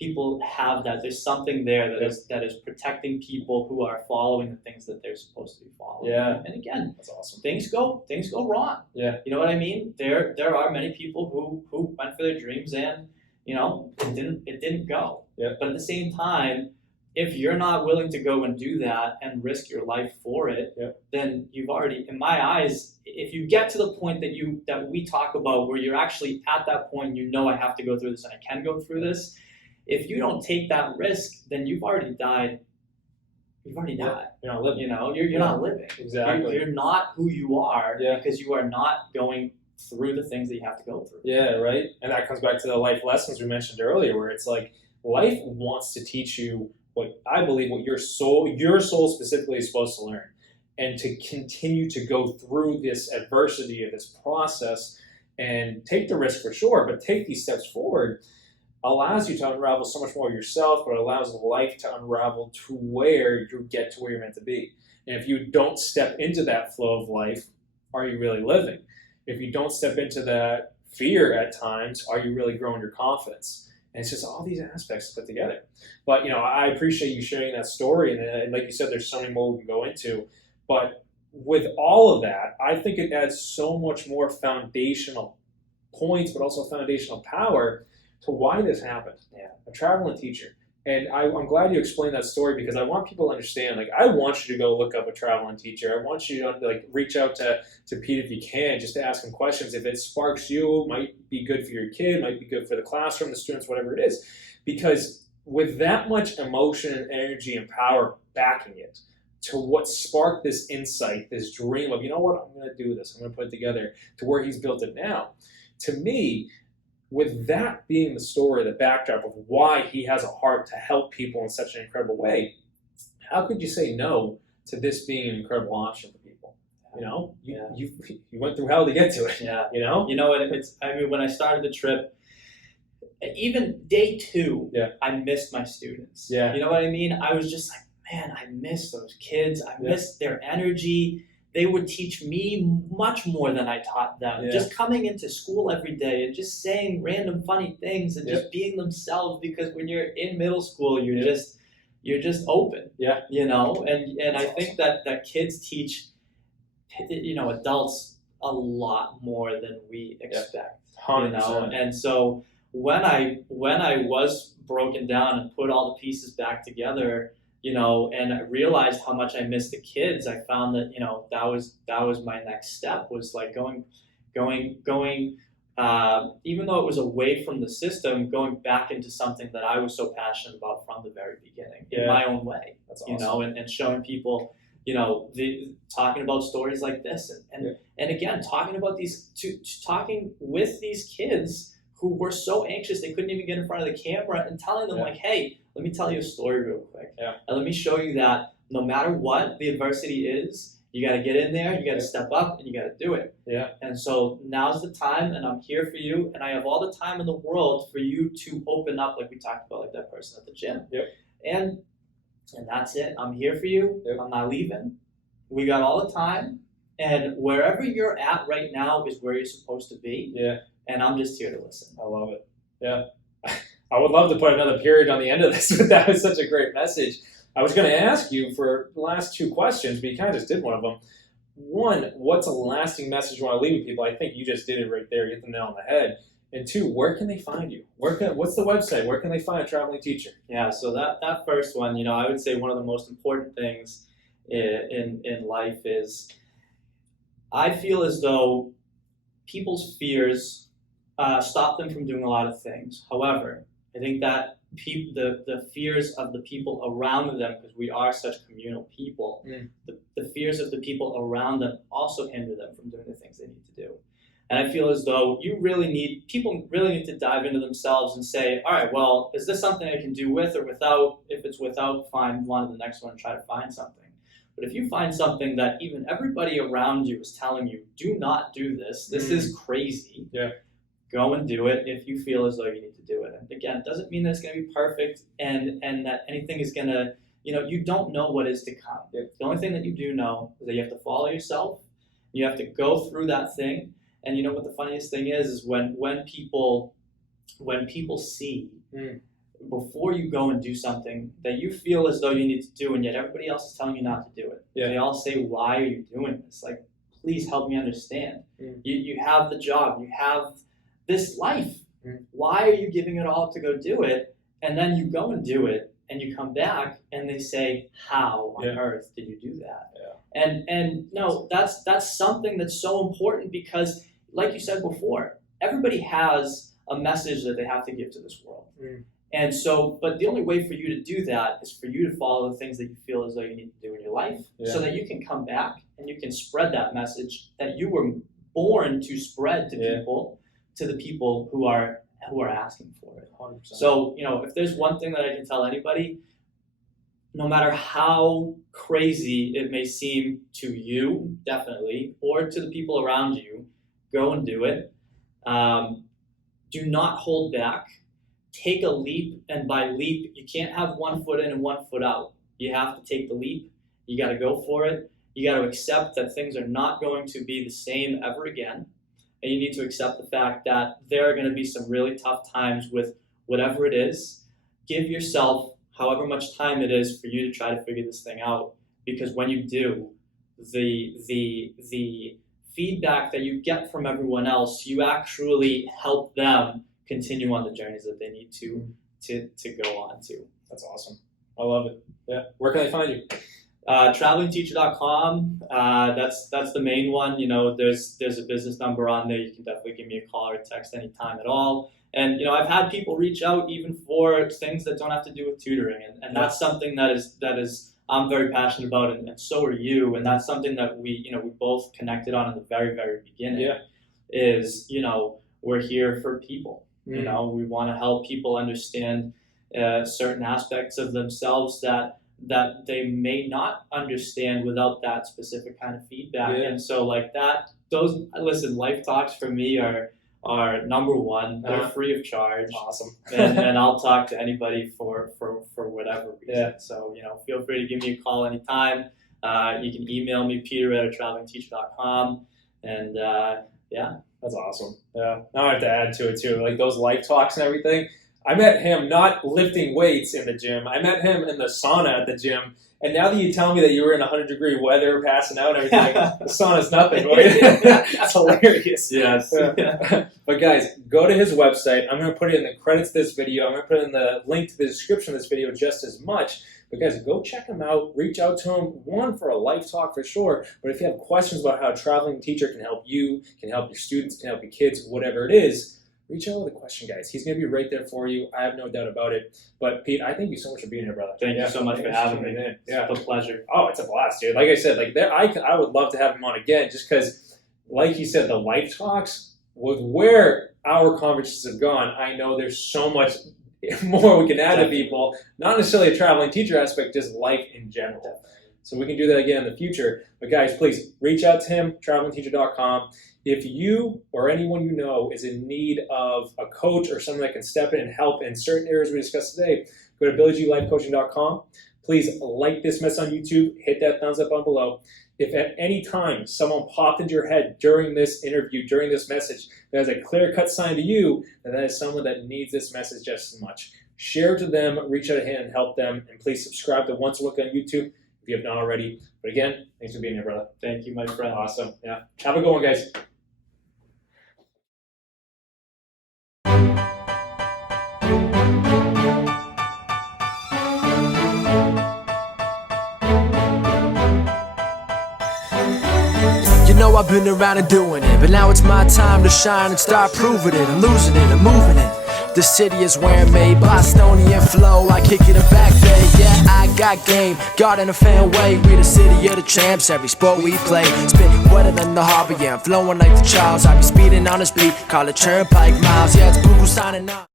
people have that. There's something there that is protecting people who are following the things that they're supposed to be following. Yeah. And again, that's awesome. Things go wrong. Yeah. You know what I mean? There are many people who went for their dreams and, it didn't go. Yeah. But at the same time, if you're not willing to go and do that and risk your life for it, then you've already, in my eyes, if you get to the point that we talk about where you're actually at that point, I have to go through this and I can go through this. If you don't take that risk, then you've already died. You've already died. You're not living. You're not living. Exactly. You're not who you are because you are not going through the things that you have to go through. Yeah, right. And that comes back to the life lessons we mentioned earlier, where it's like life wants to teach you what I believe what your soul specifically is supposed to learn. and to continue to go through this adversity of this process and take the risk for sure, but take these steps forward allows you to unravel so much more yourself, but allows life to unravel to where you get to where you're meant to be. And if you don't step into that flow of life, are you really living? If you don't step into that fear at times, are you really growing your confidence? And it's just all these aspects put together. But, I appreciate you sharing that story. And like you said, there's so many more we can go into. But with all of that, I think it adds so much more foundational points, but also foundational power to why this happened. Yeah. A traveling teacher. And I'm glad you explained that story, because I want people to understand, I want you to go look up a traveling teacher. I want you to reach out to Pete if you can, just to ask him questions. If it sparks you, might be good for your kid, might be good for the classroom, the students, whatever it is. Because with that much emotion and energy and power backing it, to what sparked this insight, this dream of, I'm going to do this, I'm going to put it together, to where he's built it now. To me, with that being the story, the backdrop of why he has a heart to help people in such an incredible way, how could you say no to this being an incredible option for people? You went through hell to get to it. Yeah. When I started the trip, even day 2, I missed my students. Yeah. You know what I mean? I was just like, man, I miss those kids. I miss their energy. They would teach me much more than I taught them. Yeah. Just coming into school every day and just saying random funny things and just being themselves, because when you're in middle school, you're just open. Yeah. And I think that kids teach adults a lot more than we expect. 100%. And so when I was broken down and put all the pieces back together, and I realized how much I missed the kids, I found that, that was my next step, was like going, even though it was away from the system, going back into something that I was so passionate about from the very beginning, in my own way. That's awesome. And showing people, talking about stories like this, and again, talking about talking with these kids who were so anxious they couldn't even get in front of the camera, and telling them like, hey, let me tell you a story real quick. Yeah. And let me show you that no matter what the adversity is, you got to get in there, you got to step up, and you got to do it. Yeah. And so now's the time, and I'm here for you, and I have all the time in the world for you to open up, like we talked about, like that person at the gym. Yep. And that's it. I'm here for you. Yep. I'm not leaving. We got all the time, and wherever you're at right now is where you're supposed to be. Yeah. And I'm just here to listen. I love it. Yeah. I would love to put another period on the end of this, but that was such a great message. I was going to ask you for the last 2 questions, but you kind of just did one of them. One, what's a lasting message you want to leave with people? I think you just did it right there. You hit the nail on the head. And 2, where can they find you? What's the website? Where can they find a traveling teacher? Yeah, so that first one, I would say one of the most important things in life is, I feel as though people's fears stop them from doing a lot of things. However, I think that the fears of the people around them, because we are such communal people, the fears of the people around them also hinder them from doing the things they need to do. And I feel as though people really need to dive into themselves and say, all right, well, is this something I can do with or without? If it's without, fine, on to the next one and try to find something. But if you find something that even everybody around you is telling you, do not do this, this is crazy, go and do it if you feel as though you need to do it. And again, it doesn't mean that it's going to be perfect and that anything is going to, you don't know what is to come. The only thing that you do know is that you have to follow yourself. You have to go through that thing. And what the funniest thing is when people see before you go and do something that you feel as though you need to do, and yet everybody else is telling you not to do it. Yeah. They all say, why are you doing this? Like, please help me understand. You have the job. You have this life. Why are you giving it all up to go do it? And then you go and do it, and you come back, and they say, how on earth did you do that? And no, that's something that's so important, because, like you said before, everybody has a message that they have to give to this world. And so, but the only way for you to do that is for you to follow the things that you feel as though you need to do in your life, so that you can come back and you can spread that message that you were born to spread to people, to the people who are asking for it. 100%. So, if there's one thing that I can tell anybody, no matter how crazy it may seem to you, definitely, or to the people around you, go and do it. Do not hold back. Take a leap, and by leap, you can't have 1 foot in and 1 foot out. You have to take the leap. You got to go for it. You got to accept that things are not going to be the same ever again. And you need to accept the fact that there are going to be some really tough times with whatever it is. Give yourself however much time it is for you to try to figure this thing out. Because when you do, the feedback that you get from everyone else, you actually help them continue on the journeys that they need to go on to. That's awesome. I love it. Yeah. Where can I find you? Travelingteacher.com. That's the main one. You know, there's a business number on there. You can definitely give me a call or a text anytime at all. And you know, I've had people reach out even for things that don't have to do with tutoring, and that's something that is I'm very passionate about, and so are you. And that's something that we both connected on in the very, very beginning. Yeah. Is, you know, we're here for people. You know, we want to help people understand certain aspects of themselves that they may not understand without that specific kind of feedback. Yeah. And so like that, life talks for me are number one. They're free of charge. Awesome. and I'll talk to anybody for whatever reason. Yeah. So, you know, feel free to give me a call anytime. You can email me, peter@travelingteacher.com. And yeah. That's awesome. Yeah. Now I have to add to it too. Like those life talks and everything. I met him not lifting weights in the gym. I met him in the sauna at the gym. And now that you tell me that you were in 100-degree weather, passing out and everything, the sauna's nothing. That's hilarious. Yes. Yeah. But guys, go to his website. I'm going to put it in the credits of this video. I'm going to put it in the link to the description of this video just as much. But guys, go check him out. Reach out to him. One, for a life talk for sure. But if you have questions about how a traveling teacher can help you, can help your students, can help your kids, whatever it is, reach out with a question, guys. He's going to be right there for you. I have no doubt about it. But Pete, I thank you so much for being here, brother. Thank you so much for having me. Yeah, it's a pleasure. Oh, it's a blast, dude. Like I said, I would love to have him on again, just because, like you said, the life talks, with where our conversations have gone, I know there's so much more we can add to people. Not necessarily a traveling teacher aspect, just life in general. So we can do that again in the future. But guys, please reach out to him, travelingteacher.com. If you or anyone you know is in need of a coach or someone that can step in and help in certain areas we discussed today, go to BillyGLifeCoaching.com. Please like this mess on YouTube. Hit that thumbs up on below. If at any time someone popped into your head during this interview, during this message, that has a clear-cut sign to you, then that is someone that needs this message just as much. Share it to them, reach out a hand and help them, and please subscribe to Once a Week on YouTube if you have not already. But again, thanks for being here, brother. Thank you, my friend. Awesome. Yeah. Have a good one, guys. You know I've been around and doing it, but now it's my time to shine and start proving it. I'm losing it, I'm moving it. The city is where I'm made, Bostonian flow, I kick it back there. Yeah, I got game, got in a fan way. We the city of the champs, every sport we play. Spit wetter than the harbor, yeah, I'm flowing like the Charles. I be speeding on this beat, call it Turnpike Miles. Yeah, it's Buku signing out.